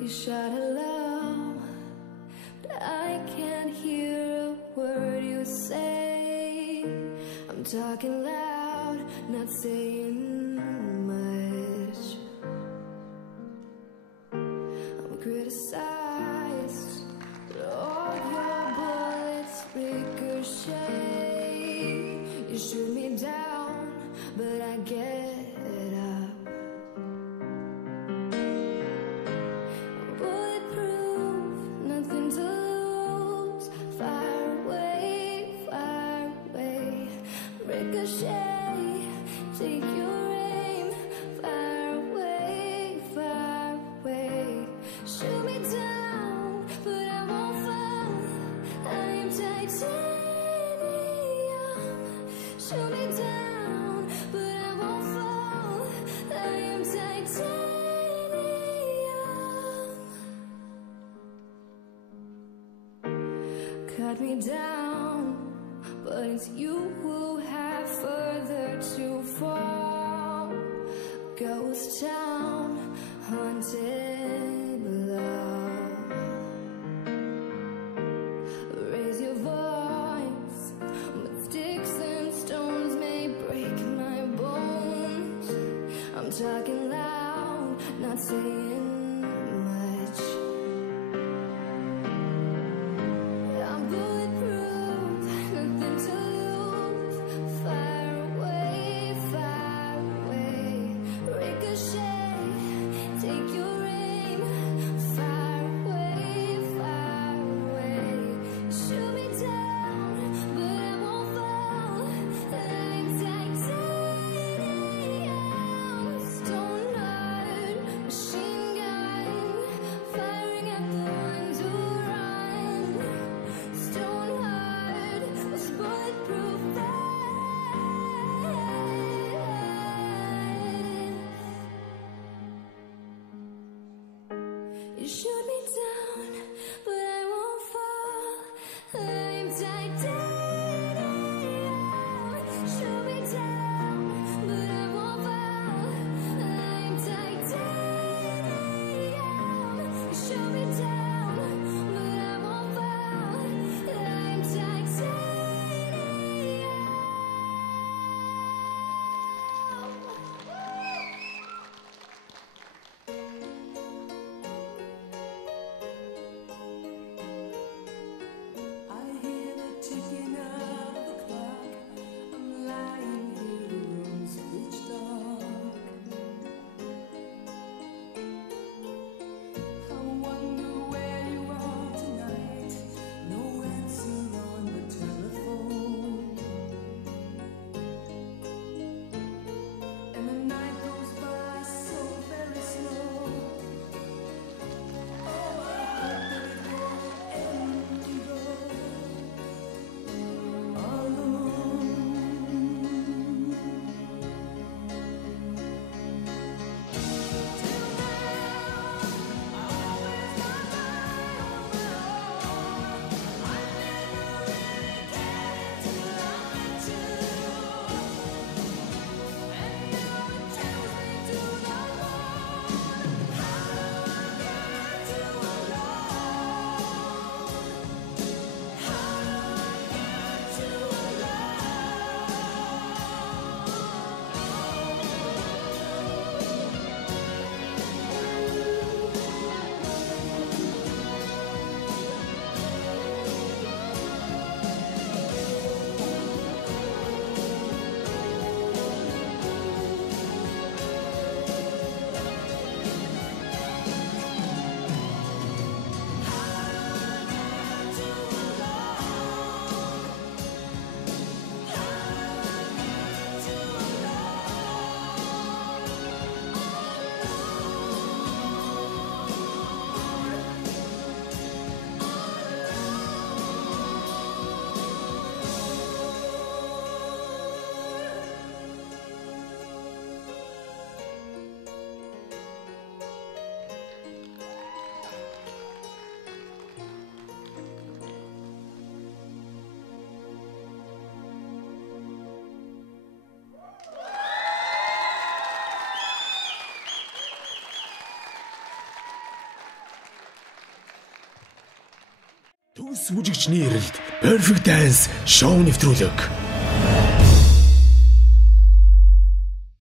You shout hello, but I can't hear a word you say. I'm talking loud, not saying much. I'm criticized, but all your bullets ricochet. You shoot me down, but I get up. I'm bulletproof, nothing to lose. Fire away, ricochet. Take your aim, fire away. Shoot me down, but I won't fall. I am titanium. Shoot me down, but I won't fall. I am titanium. Cut me down, but it's you who have further to fall. Ghost town, haunted love. Raise your voice, but sticks and stones may break my bones. I'm talking loud, not saying much. I'm bulletproof, nothing to lose. Fire away, ricochet. Take your aim, fire away. Shoot me down, but I won't fall. I'm titanium. Stone heart, machine gun, firing at the ones who run. Stone heart was bulletproof vest. You shoot me down, but I won't fall. I'm titanium. Shoot me down, but I won't fall. I'm titanium. Shoot me down, but I won't fall. I'm titanium. I Төгс бүжигчний эрэлт Perfect Dance шоу нэвтрүүлэг.